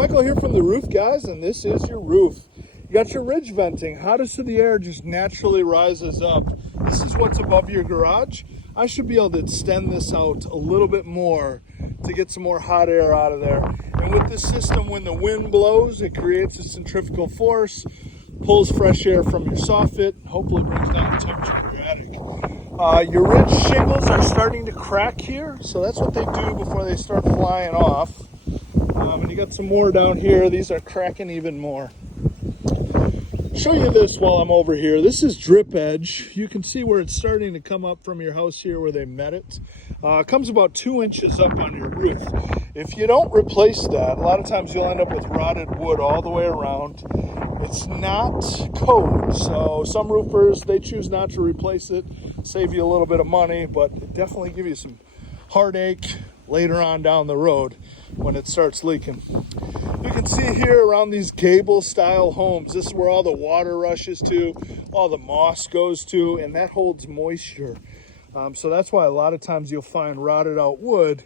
Michael here from The Roof Guys, and this is your roof. You got your ridge venting. Hottest of the air just naturally rises up. This is what's above your garage. I should be able to extend this out a little bit more to get some more hot air out of there. And with this system, when the wind blows, it creates a centrifugal force, pulls fresh air from your soffit, hopefully brings down the temperature of your attic. Your ridge shingles are starting to crack here, so that's what they do before they start flying off. And you got some more down here. These are cracking even more. Show you this while I'm over here. This is drip edge. You can see where it's starting to come up from your house here where they met it. It comes about 2 inches up on your roof. If you don't replace that, a lot of times you'll end up with rotted wood all the way around. It's not code, so some roofers, they choose not to replace it, save you a little bit of money, but it definitely give you some heartache later on down the road when it starts leaking. You can see here around these gable style homes, this is where all the water rushes to, all the moss goes to, and that holds moisture. So that's why a lot of times you'll find rotted out wood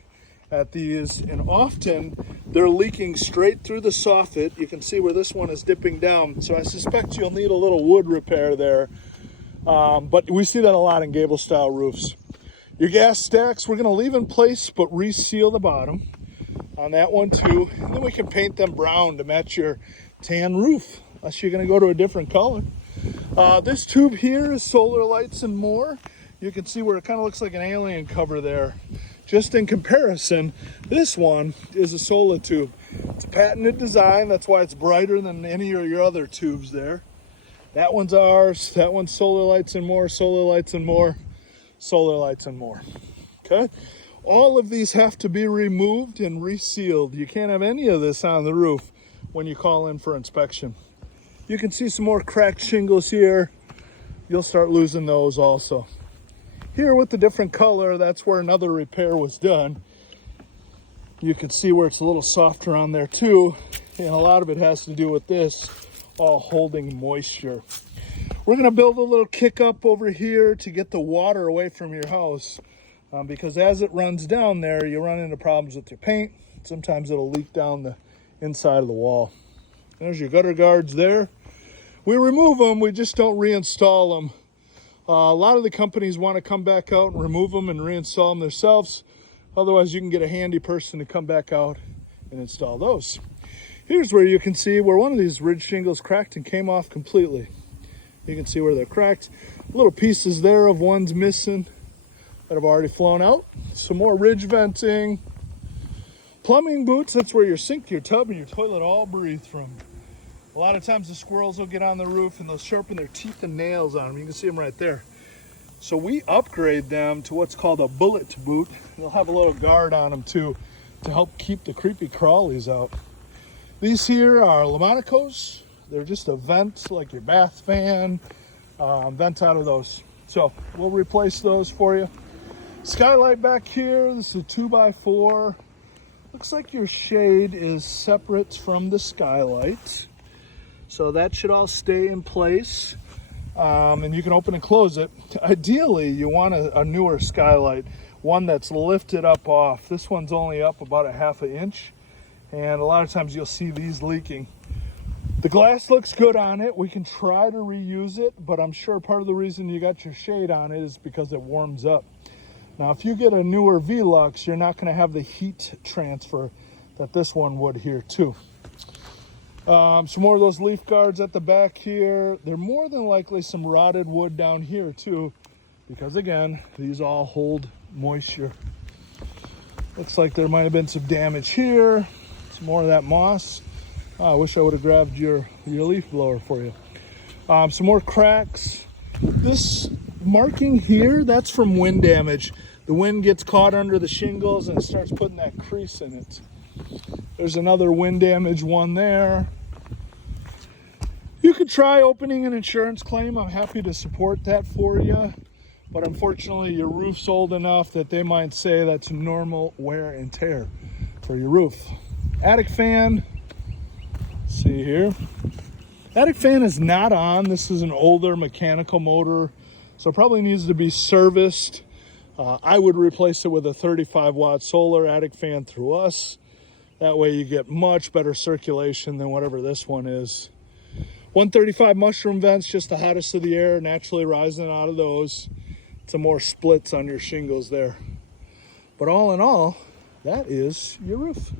at these, and often they're leaking straight through the soffit. You can see where this one is dipping down, so I suspect you'll need a little wood repair there. But we see that a lot in gable style roofs. Your gas stacks, we're going to leave in place but reseal the bottom on that one too. And then we can paint them brown to match your tan roof, unless you're going to go to a different color. This tube here is Solar Lights and More. You can see where it kind of looks like an alien cover there. Just in comparison, this one is a solar tube. It's a patented design, that's why it's brighter than any of your other tubes there. That one's ours, that one's Solar Lights and More, Solar Lights and More, Solar Lights and More. Okay, all of these have to be removed and resealed. You can't have any of this on the roof when you call in for inspection. You can see some more cracked shingles here. You'll start losing those also. Here with the different color, that's where another repair was done. You can see where it's a little softer on there too, and a lot of it has to do with this all holding moisture. We're going to build a little kick up over here to get the water away from your house, because as it runs down there, you run into problems with your paint. Sometimes it'll leak down the inside of the wall. There's your gutter guards there. We remove them, we just don't reinstall them. A lot of the companies want to come back out and remove them and reinstall them themselves. Otherwise, you can get a handy person to come back out and install those. Here's where you can see where one of these ridge shingles cracked and came off completely. You can see where they're cracked. Little pieces there of ones missing that have already flown out. Some more ridge venting. Plumbing boots, that's where your sink, your tub, and your toilet all breathe from. A lot of times the squirrels will get on the roof and they'll sharpen their teeth and nails on them. You can see them right there. So we upgrade them to what's called a bullet boot. They'll have a little guard on them too to help keep the creepy crawlies out. These here are Lamaticos. They're just a vent like your bath fan, vent out of those. So we'll replace those for you. Skylight back here, this is a 2x4. Looks like your shade is separate from the skylight. So that should all stay in place. And you can open and close it. Ideally, you want a newer skylight, one that's lifted up off. This one's only up about a ½ inch. And a lot of times you'll see these leaking. The glass looks good on it. We can try to reuse it, but I'm sure part of the reason you got your shade on it is because it warms up. Now, if you get a newer Velux, you're not going to have the heat transfer that this one would here too. Some more of those leaf guards at the back here. They're more than likely some rotted wood down here too, because again, these all hold moisture. Looks like there might have been some damage here. Some more of that moss. I wish I would have grabbed your leaf blower for you. Some more cracks. This marking here, that's from wind damage. The wind gets caught under the shingles and it starts putting that crease in it. There's another wind damage one there. You could try opening an insurance claim. I'm happy to support that for you. But unfortunately, your roof's old enough that they might say that's normal wear and tear for your roof. Attic fan. See here. Attic fan is not on. This is an older mechanical motor, so it probably needs to be serviced. I would replace it with a 35 watt solar attic fan through us. That way you get much better circulation than whatever this one is. 135 mushroom vents, just the hottest of the air, naturally rising out of those. Some more splits on your shingles there. But all in all, that is your roof.